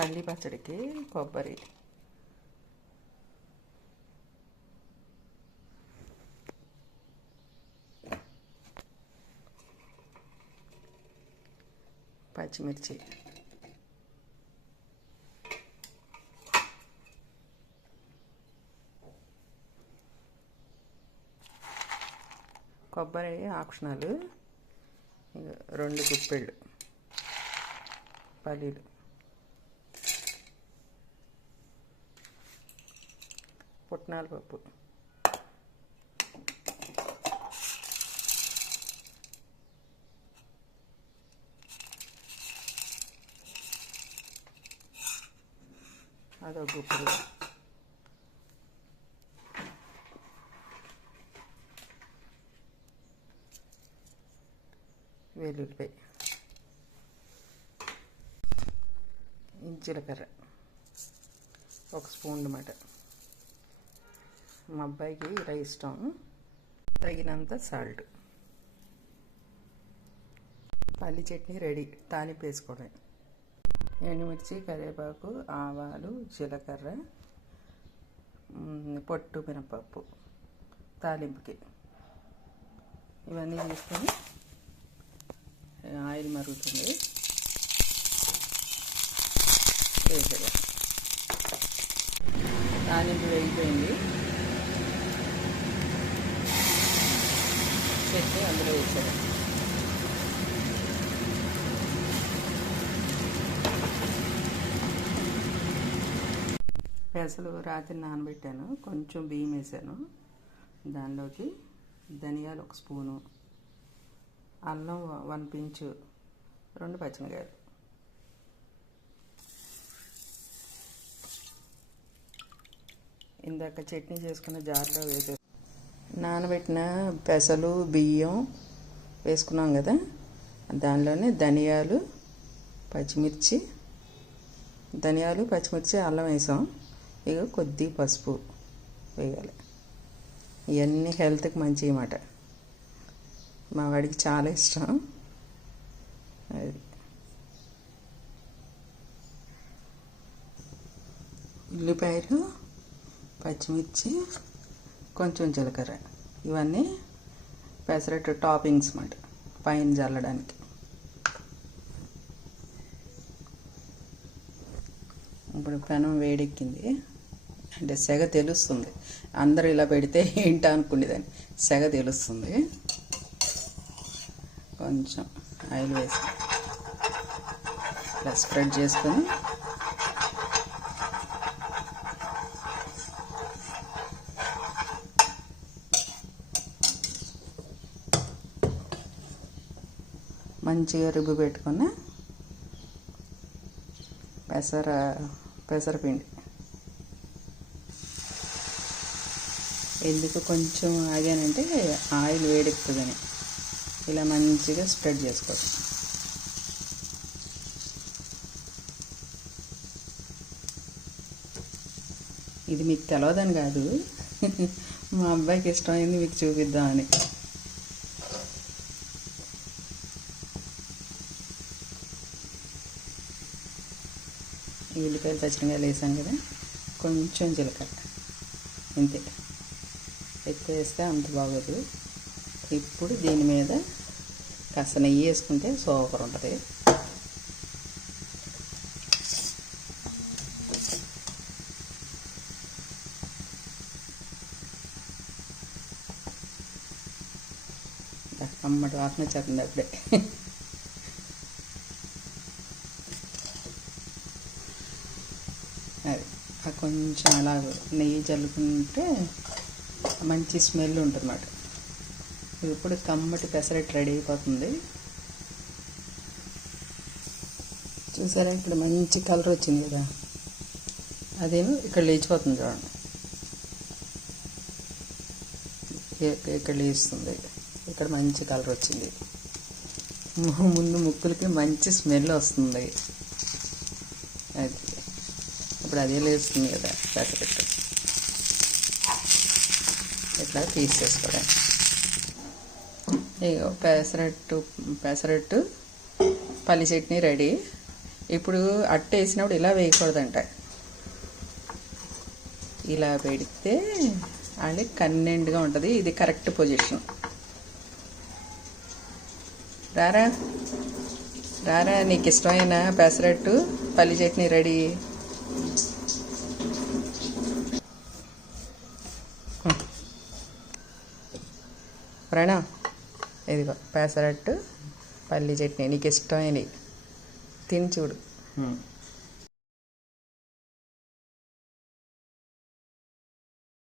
పల్లి పచ్చడికి కొబ్బరి, పచ్చిమిర్చి, కొబ్బరి ఆప్షనల్, 2 గుప్పెళ్ళు పల్లీలు, పుట్నాల పప్పు, అదొక గుప్పెడు, వెల్లుల్లిపాయ, జీలకర్ర 1 స్పూన్ అన్నమాట. మా అబ్బాయికి ఇలా ఇష్టం. తగినంత సాల్ట్. పల్లి చట్నీ రెడీ. తాలింపు వేసుకోవడమే. ఎండుమిర్చి, కరివేపాకు, ఆవాలు, జీలకర్ర, పొట్టు మినపప్పు తాలింపుకి. ఇవన్నీ తీసుకొని ఆయిల్ మరుగుతుంది, వేసేయాలి. తాలింపు వేగిపోయింది, చట్నీ అందులో వేసేయాలి. పెసలు రాత్రి నానబెట్టాను, కొంచెం బియ్యం వేసాను. దానిలోకి ధనియాలు 1 స్పూను, అల్లం 1 పించు, 2 పచ్చిమిరకాయలు, ఇందాక చట్నీ చేసుకున్న జార్లో వేసే నానబెట్టిన పెసలు బియ్యం వేసుకున్నాం కదా, దానిలోనే ధనియాలు, పచ్చిమిర్చి, అల్లం వేసాం. ఇక కొద్ది పసుపు వేయాలి. ఇవన్నీ హెల్త్కి మంచివి అన్నమాట. మా వాడికి చాలా ఇష్టం. అది ఉల్లిపాయలు, పచ్చిమిర్చి, కొంచెం జీలకర్ర, ఇవన్నీ పెసరట్టు టాపింగ్స్ అన్నమాట, పైన జల్లడానికి. ఇప్పుడు పెనం వేడెక్కింది, అంటే సెగ తెలుస్తుంది. అందరూ ఇలా పెడితే ఏంటో అనుకునేదాన్ని, సెగ తెలుస్తుంది. కొంచెం ఆయిల్ వేసి ఇలా స్ప్రెడ్ చేసుకొని మంచిగా రుబ్బు పెట్టుకున్న పెసరపిండి. ఎందుకు కొంచెం ఆగానంటే ఆయిల్ వేడెక్కుతుందని ఇలా మంచిగా స్ప్రెడ్ చేసుకోవచ్చు. ఇది మీకు తెలియదని కాదు, మా అబ్బాయికి ఇష్టమైంది మీకు చూపిద్దామని. ఉల్లిపాయలు, పచ్చిమిరపకాయలు వేసాం కదా, కొంచెం జీలకర్ర, ఇంతే. ఎక్కువ వేస్తే అంత బాగోదు. ఇప్పుడు దీని మీద కాస్త నెయ్యి వేసుకుంటే సూపర్ ఉంటుంది. కమ్మటి వాసన వచ్చేస్తుంది అప్పుడే. అది కొంచెం అలా నెయ్యి చల్లుకుంటే మంచి స్మెల్ ఉంటుంది అన్నమాట. ఇప్పుడు కమ్మటి పెసరట్టు రెడీ అయిపోతుంది. చూసారా, ఇప్పుడు మంచి కలర్ వచ్చింది కదా, అదేమో ఇక్కడ లేచిపోతుంది చూడండి, ఇక్కడ లేస్తుంది. ఇక్కడ మంచి కలర్ వచ్చింది. ముందు ముక్కులకి మంచి స్మెల్ వస్తుంది. అది ఇప్పుడు అదే లేస్తుంది కదా పెసరట్టు. ఇట్లా తీసేసుకోవడం. పెసరట్టు పల్లి చట్నీ రెడీ. ఇప్పుడు అట్ట వేసినప్పుడు ఇలా వేయకూడదంట, ఇలా పెడితే అది కన్నెండుగా ఉంటుంది. ఇది కరెక్ట్ పొజిషన్. రారా రారా, నీకు ఇష్టమైన పెసరట్టు పల్లి చట్నీ రెడీ. ప్రణా, ఇదిగో పెసరట్టు పల్లి చట్నీ నీకు ఇష్టమైనవి, తిని చూడు.